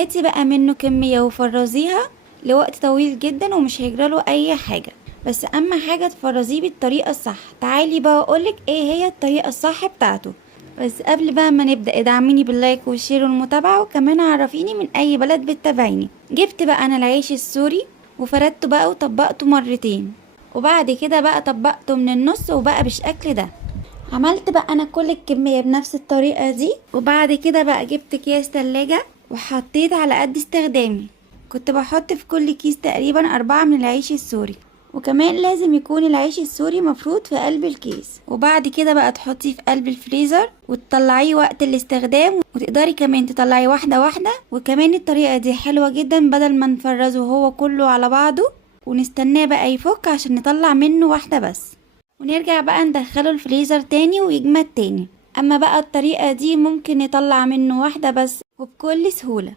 هاتي بقى منه كمية وفرزيها لوقت طويل جدا ومش هيجراله اي حاجة. بس اهم حاجة تفرزيه بالطريقة الصح. تعالي بقى اقولك ايه هي الطريقة الصح بتاعته. بس قبل بقى ما نبدأ ادعميني باللايك والشير والمتابعة، وكمان عرفيني من اي بلد بتتابعيني. جبت بقى انا العيش السوري وفردته بقى وطبقته مرتين، وبعد كده بقى طبقته من النص وبقى بالشكل ده. عملت بقى انا كل الكمية بنفس الطريقة دي، وبعد كده بقى جبت اكياس تلاجة وحطيت على قد استخدامي. كنت بحط في كل كيس تقريبا 4 من العيش السوري، وكمان لازم يكون العيش السوري مفروض في قلب الكيس. وبعد كده بقى تحطيه في قلب الفريزر وتطلعيه وقت الاستخدام، وتقدري كمان تطلعي واحدة واحدة. وكمان الطريقة دي حلوة جدا بدل ما نفرزه هو كله على بعضه ونستناه بقى يفك عشان نطلع منه واحدة بس، ونرجع بقى ندخله الفريزر تاني ويجمد تاني. اما بقى الطريقة دي ممكن نطلع منه واحدة بس وبكل سهولة.